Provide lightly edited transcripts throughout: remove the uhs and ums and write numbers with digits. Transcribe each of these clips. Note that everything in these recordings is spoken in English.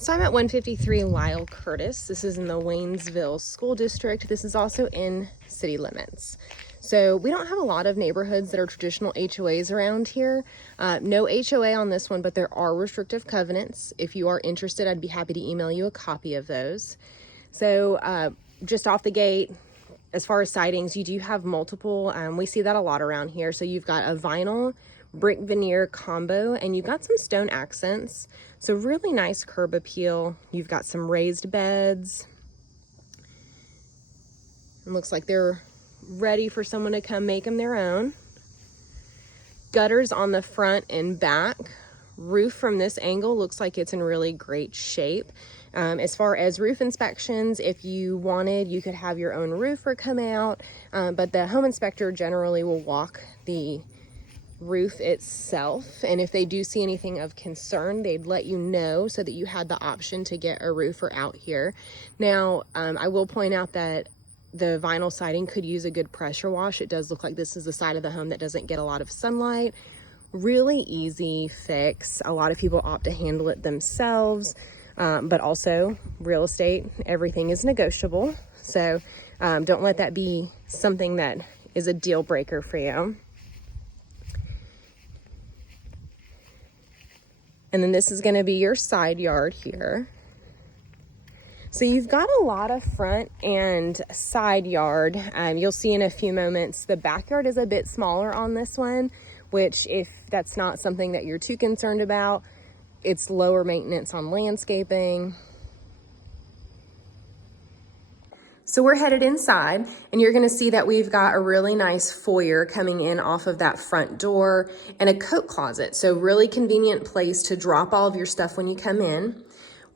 So I'm at 153 Lyle Curtis. This is in the Waynesville school district. This is also in city limits. So we don't have a lot of neighborhoods that are traditional HOAs around here. No HOA on this one, but there are restrictive covenants. If you are interested, I'd be happy to email you a copy of those. So just off the gate, as far as sidings, you do have multiple. We see that a lot around here. So you've got a vinyl brick veneer combo, and you've got some stone accents. So really nice curb appeal. You've got some raised beds. It looks like they're ready for someone to come make them their own. Gutters on the front and back. Roof from this angle looks like it's in really great shape. As far as roof inspections, if you wanted, you could have your own roofer come out, but the home inspector generally will walk the roof itself, and if they do see anything of concern, they'd let you know so that you had the option to get a roofer out here. Now, I will point out that the vinyl siding could use a good pressure wash. It does look like this is the side of the home that doesn't get a lot of sunlight. Really easy fix. A lot of people opt to handle it themselves, but also real estate, everything is negotiable. So don't let that be something that is a deal breaker for you. And then this is going to be your side yard here. So you've got a lot of front and side yard. You'll see in a few moments, the backyard is a bit smaller on this one, which if that's not something that you're too concerned about, it's lower maintenance on landscaping. So we're headed inside, and you're gonna see that we've got a really nice foyer coming in off of that front door and a coat closet. So really convenient place to drop all of your stuff when you come in.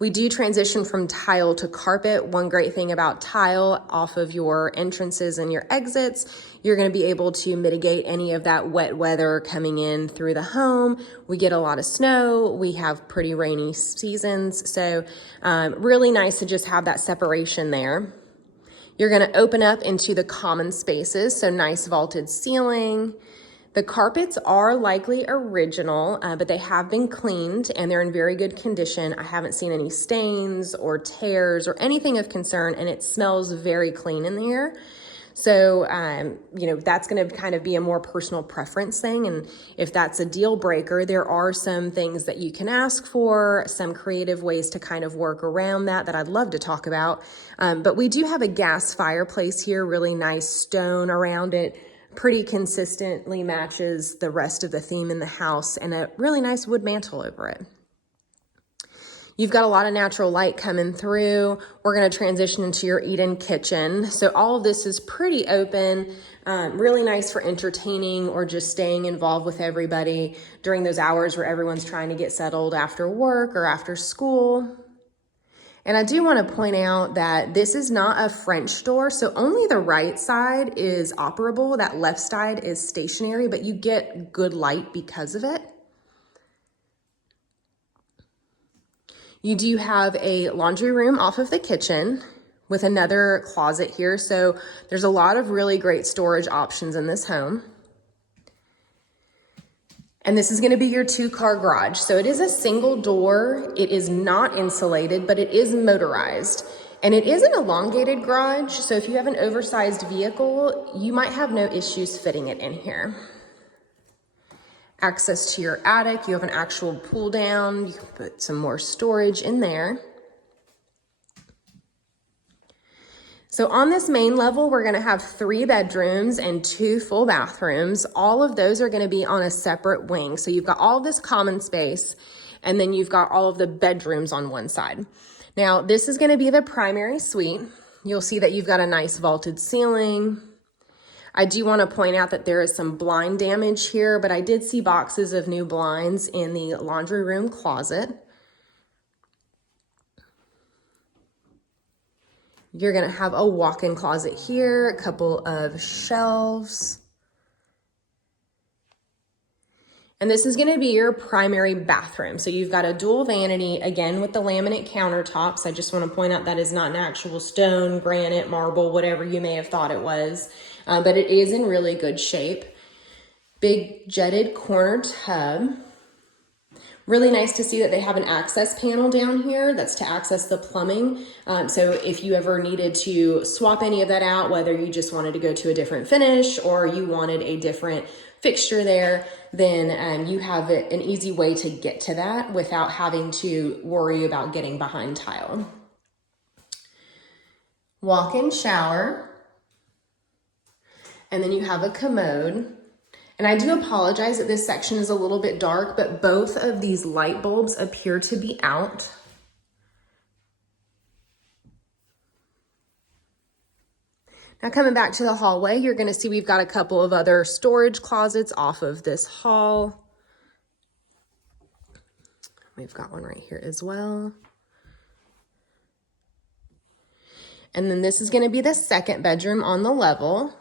We do transition from tile to carpet. One great thing about tile off of your entrances and your exits, you're gonna be able to mitigate any of that wet weather coming in through the home. We get a lot of snow. We have pretty rainy seasons. So really nice to just have that separation there. You're gonna open up into the common spaces, so nice vaulted ceiling. The carpets are likely original, but they have been cleaned and they're in very good condition. I haven't seen any stains or tears or anything of concern, and it smells very clean in there. So, that's going to kind of be a more personal preference thing. And if that's a deal breaker, there are some things that you can ask for, some creative ways to kind of work around that I'd love to talk about. But we do have a gas fireplace here, really nice stone around it, pretty consistently matches the rest of the theme in the house, and a really nice wood mantle over it. You've got a lot of natural light coming through. We're gonna transition into your eat-in kitchen. So all of this is pretty open, really nice for entertaining or just staying involved with everybody during those hours where everyone's trying to get settled after work or after school. And I do wanna point out that this is not a French door, so only the right side is operable. That left side is stationary, but you get good light because of it. You do have a laundry room off of the kitchen with another closet here. So there's a lot of really great storage options in this home. And this is gonna be your 2-car garage. So it is a single door. It is not insulated, but it is motorized. And it is an elongated garage. So if you have an oversized vehicle, you might have no issues fitting it in here. Access to your attic, you have an actual pull down, you can put some more storage in there. So on this main level, we're gonna have 3 bedrooms and 2 full bathrooms. All of those are gonna be on a separate wing. So you've got all this common space, and then you've got all of the bedrooms on one side. Now, this is gonna be the primary suite. You'll see that you've got a nice vaulted ceiling. I do want to point out that there is some blind damage here, but I did see boxes of new blinds in the laundry room closet. You're going to have a walk-in closet here, a couple of shelves. And this is going to be your primary bathroom. So you've got a dual vanity, again, with the laminate countertops. I just want to point out that is not an actual stone, granite, marble, whatever you may have thought it was. But it is in really good shape. Big jetted corner tub. Really nice to see that they have an access panel down here that's to access the plumbing. So if you ever needed to swap any of that out, whether you just wanted to go to a different finish or you wanted a different fixture there, then you have an easy way to get to that without having to worry about getting behind tile. Walk-in shower. And then you have a commode. And I do apologize that this section is a little bit dark, but both of these light bulbs appear to be out. Now coming back to the hallway, you're going to see we've got a couple of other storage closets off of this hall. We've got one right here as well. And then this is going to be the second bedroom on the level.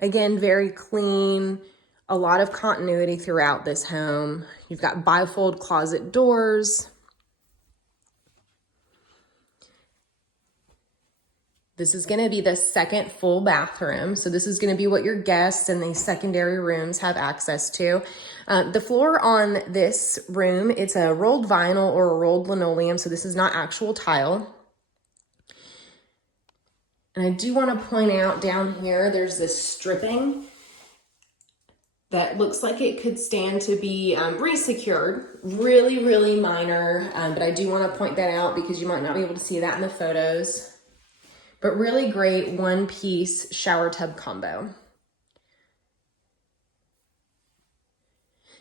Again, very clean, a lot of continuity throughout this home. You've got bifold closet doors. This is going to be the second full bathroom. So this is going to be what your guests and these secondary rooms have access to. The floor on this room, it's a rolled vinyl or a rolled linoleum. So this is not actual tile. And I do want to point out down here, there's this stripping that looks like it could stand to be re-secured. Really, really minor, but I do want to point that out because you might not be able to see that in the photos. But really great one-piece shower tub combo.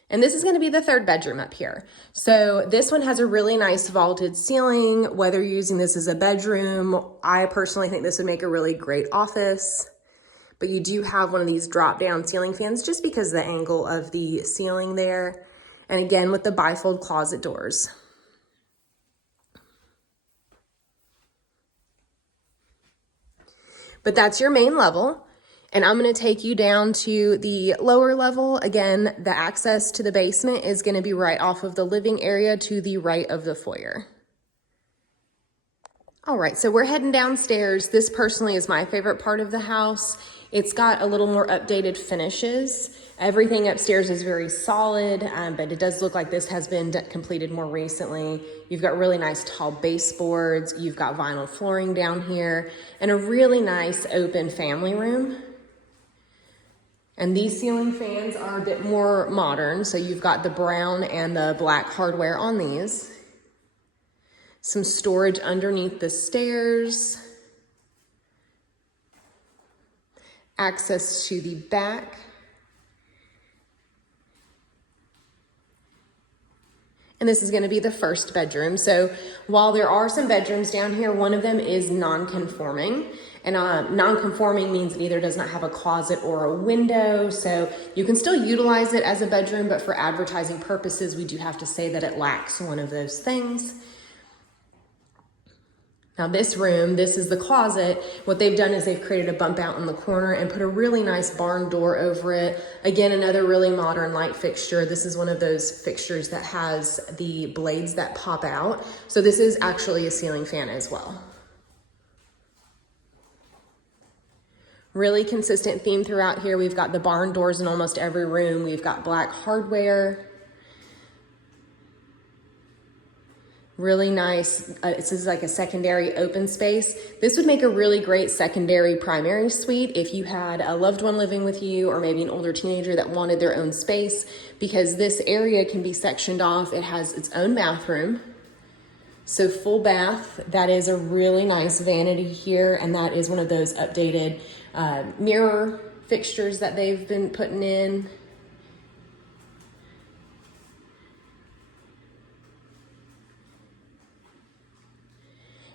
And this is going to be the third bedroom up here. So this one has a really nice vaulted ceiling. Whether you're using this as a bedroom, I personally think this would make a really great office. But you do have one of these drop down ceiling fans just because of the angle of the ceiling there. And again, with the bifold closet doors. But that's your main level. And I'm going to take you down to the lower level. Again, the access to the basement is going to be right off of the living area to the right of the foyer. All right, so we're heading downstairs. This personally is my favorite part of the house. It's got a little more updated finishes. Everything upstairs is very solid, but it does look like this has been completed more recently. You've got really nice tall baseboards. You've got vinyl flooring down here and a really nice open family room. And these ceiling fans are a bit more modern. So you've got the brown and the black hardware on these. Some storage underneath the stairs. Access to the back. And this is going to be the first bedroom. So while there are some bedrooms down here, one of them is non-conforming. And non-conforming means it either does not have a closet or a window. So you can still utilize it as a bedroom, but for advertising purposes, we do have to say that it lacks one of those things. Now this room, this is the closet. What they've done is they've created a bump out in the corner and put a really nice barn door over it. Again, another really modern light fixture. This is one of those fixtures that has the blades that pop out. So this is actually a ceiling fan as well. Really consistent theme throughout here. We've got the barn doors in almost every room. We've got black hardware. Really nice. This is like a secondary open space. This would make a really great secondary primary suite if you had a loved one living with you or maybe an older teenager that wanted their own space, because this area can be sectioned off. It has its own bathroom. So full bath. That is a really nice vanity here, and that is one of those updated mirror fixtures that they've been putting in.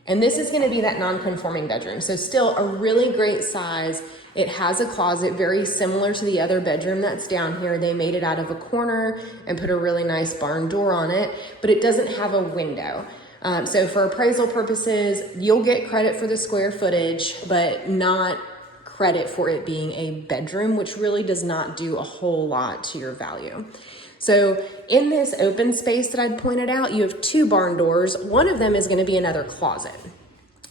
And this is going to be that non-conforming bedroom. So still a really great size. It has a closet very similar to the other bedroom that's down here. They made it out of a corner and put a really nice barn door on it, but it doesn't have a window. So for appraisal purposes, you'll get credit for the square footage, but not credit for it being a bedroom, which really does not do a whole lot to your value. So in this open space that I'd pointed out, you have two barn doors. One of them is going to be another closet.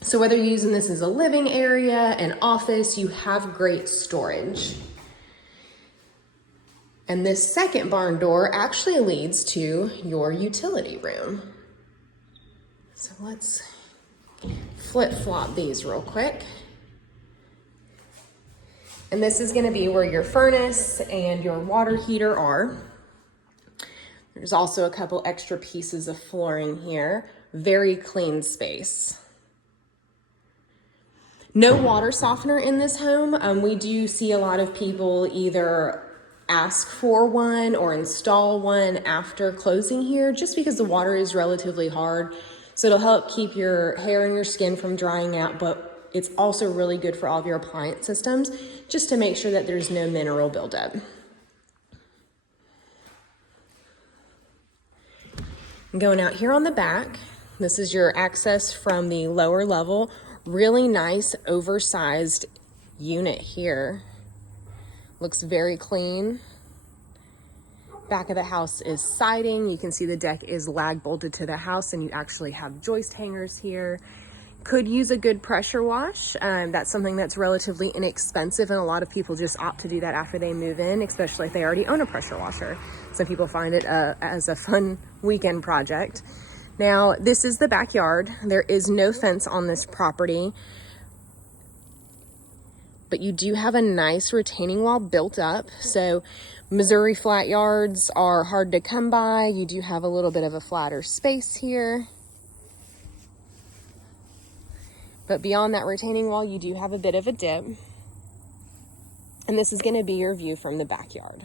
So whether you're using this as a living area, an office, you have great storage. And this second barn door actually leads to your utility room. So let's flip-flop these real quick. And this is gonna be where your furnace and your water heater are. There's also a couple extra pieces of flooring here. Very clean space. No water softener in this home. We do see a lot of people either ask for one or install one after closing here, just because the water is relatively hard. So it'll help keep your hair and your skin from drying out, but it's also really good for all of your appliance systems, just to make sure that there's no mineral buildup. Going out here on the back, this is your access from the lower level. Really nice oversized unit here. Looks very clean. Back of the house is siding. You can see the deck is lag bolted to the house, and you actually have joist hangers here. Could use a good pressure wash. That's something that's relatively inexpensive, and a lot of people just opt to do that after they move in, especially if they already own a pressure washer. Some people find it as a fun weekend project. Now, this is the backyard. There is no fence on this property, but you do have a nice retaining wall built up. So Missouri flat yards are hard to come by. You do have a little bit of a flatter space here. But beyond that retaining wall, you do have a bit of a dip. And this is going to be your view from the backyard.